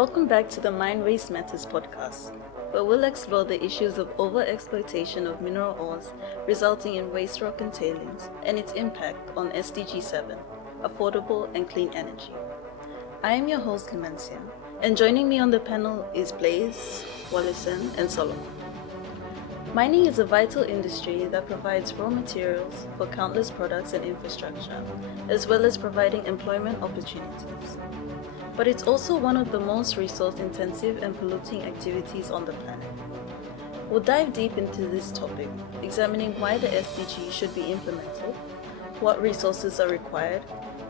Welcome back to the Mind Waste Matters podcast, where we'll explore the issues of over-exploitation of mineral ores resulting in waste rock and tailings and its impact on SDG 7, affordable and clean energy. I am your host, Limencia, and joining me on the panel is Blaze, Wallison, and Solomon. Mining is a vital industry that provides raw materials for countless products and infrastructure, as well as providing employment opportunities. But it's also one of the most resource-intensive and polluting activities on the planet. We'll dive deep into this topic, examining why the SDG should be implemented, what resources are required,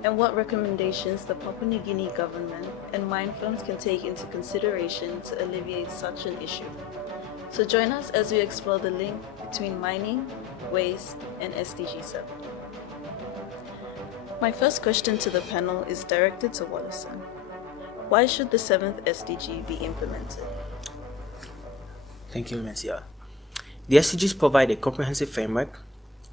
and what recommendations the Papua New Guinea government and mine firms can take into consideration to alleviate such an issue. So join us as we explore the link between mining, waste, and SDG 7. My first question to the panel is directed to Wallison. Why should the 7th SDG be implemented? Thank you, Mencia. The SDGs provide a comprehensive framework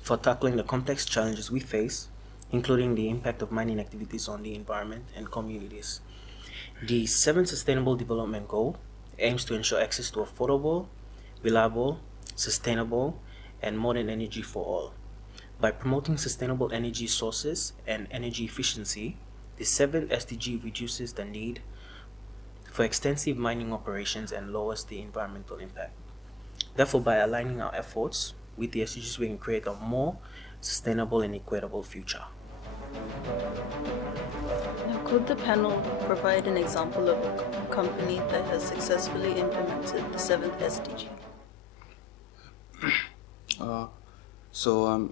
for tackling the complex challenges we face, including the impact of mining activities on the environment and communities. The 7th Sustainable Development Goal aims to ensure access to affordable, reliable, sustainable, and modern energy for all. By promoting sustainable energy sources and energy efficiency, the 7th SDG reduces the need for extensive mining operations and lowers the environmental impact. Therefore, by aligning our efforts with the SDGs, we can create a more sustainable and equitable future. Now, could the panel provide an example of a company that has successfully implemented the 7th SDG?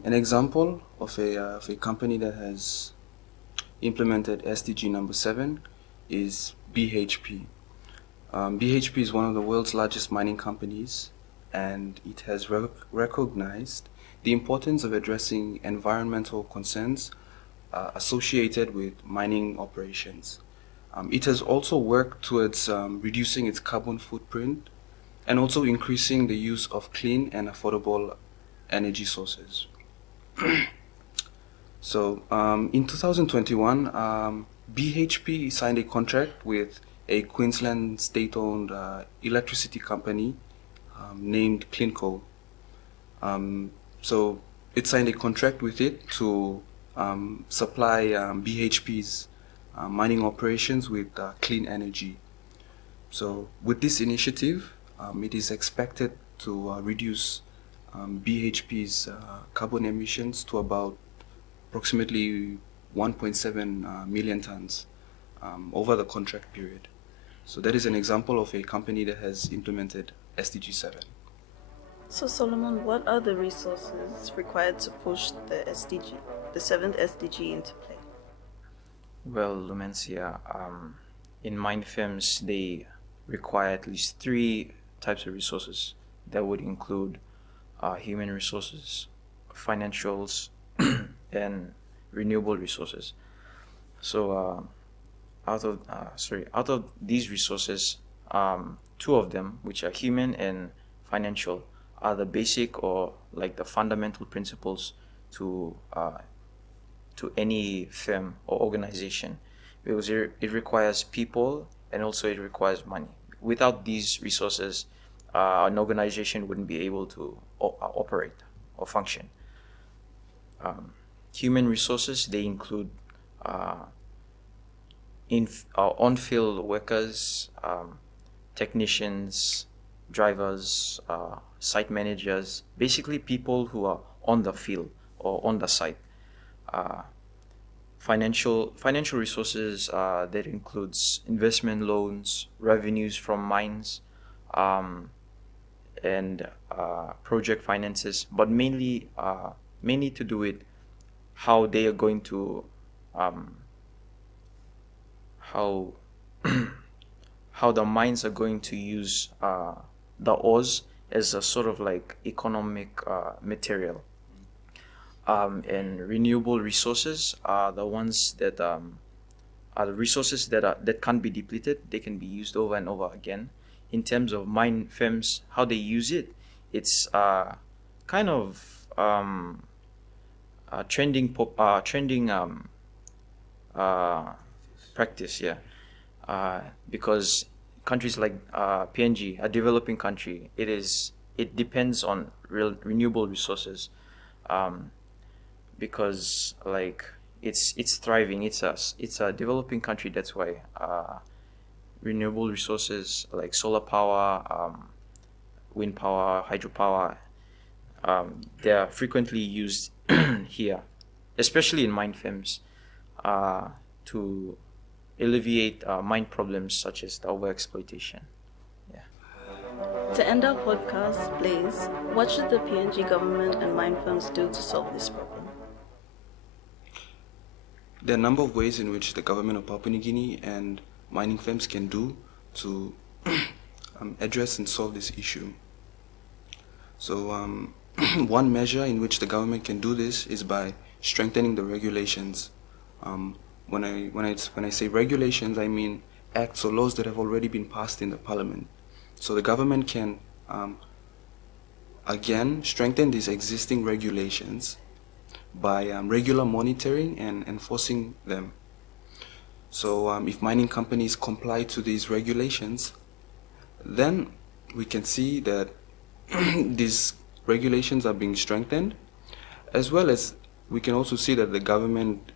An example of a company that has implemented SDG number 7 is BHP. BHP is one of the world's largest mining companies, and it has recognized the importance of addressing environmental concerns associated with mining operations. It has also worked towards reducing its carbon footprint and also increasing the use of clean and affordable energy sources. In 2021, BHP signed a contract with a Queensland state-owned electricity company named CleanCo. It signed a contract with it to supply BHP's mining operations with clean energy. So with this initiative, it is expected to reduce BHP's carbon emissions to about approximately 1.7 million tons over the contract period. So that is an example of a company that has implemented SDG 7. So Solomon, what are the resources required to push the 7th SDG into play? Well, Lumencia, in mine firms, they require at least 3 types of resources. That would include human resources, financials, and renewable resources. So out of these resources, 2 of them, which are human and financial, are the basic or like the fundamental principles to any firm or organization, because it requires people and also it requires money. Without these resources, an organization wouldn't be able to operate or function. Human resources, they include on-field workers, technicians, drivers, site managers, basically people who are on the field or on the site. Financial resources, that includes investment loans, revenues from mines, and project finances, but mainly to do with how they are going to how the mines are going to use the ores as a sort of like economic material. And renewable resources are the ones that are the resources that can't be depleted. They can be used over and over again. In terms of mine firms, how they use it, it's kind of trending practice, yeah. Because countries like PNG, a developing country, it depends on renewable resources, because like it's thriving. It's a developing country. That's why renewable resources like solar power, wind power, hydropower, they are frequently used here, especially in mine firms, to alleviate mine problems such as the overexploitation. Yeah. To end our podcast, Blaze, what should the PNG government and mine firms do to solve this problem? There are a number of ways in which the government of Papua New Guinea and mining firms can do to address and solve this issue. So one measure in which the government can do this is by strengthening the regulations. When I say regulations, I mean acts or laws that have already been passed in the parliament. So the government can again strengthen these existing regulations by regular monitoring and enforcing them. So if mining companies comply to these regulations, then we can see that these regulations are being strengthened, as well as we can also see that the government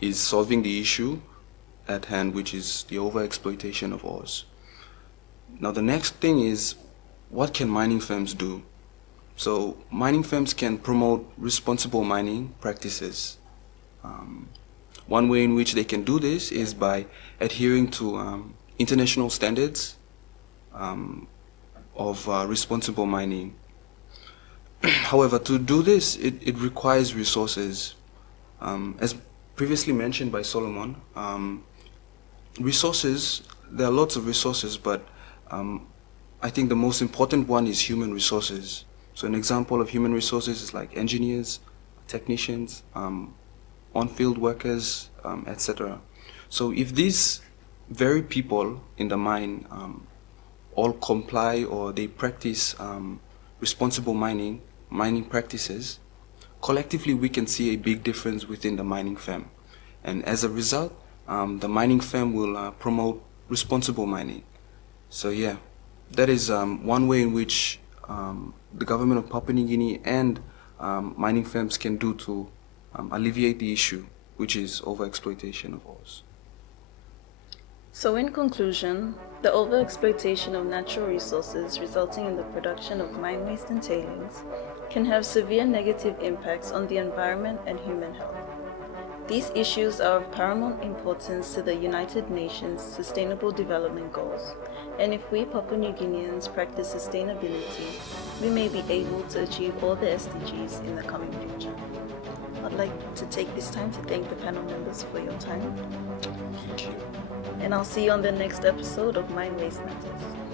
is solving the issue at hand, which is the overexploitation of ores. Now the next thing is, what can mining firms do? So mining firms can promote responsible mining practices. One way in which they can do this is by adhering to international standards of responsible mining. However, to do this, it requires resources. As previously mentioned by Solomon, resources, there are lots of resources, but I think the most important one is human resources. So an example of human resources is like engineers, technicians, on-field workers, etc. So if these very people in the mine all comply or they practice responsible mining practices, collectively we can see a big difference within the mining firm. And as a result, the mining firm will promote responsible mining. So yeah, that is one way in which the government of Papua New Guinea and mining firms can do to alleviate the issue, which is overexploitation of ores. So in conclusion, the overexploitation of natural resources resulting in the production of mine waste and tailings can have severe negative impacts on the environment and human health. These issues are of paramount importance to the United Nations Sustainable Development Goals, and if we Papua New Guineans practice sustainability, we may be able to achieve all the SDGs in the coming future. I'd like to take this time to thank the panel members for your time. Thank you. And I'll see you on the next episode of Mine Waste Matters.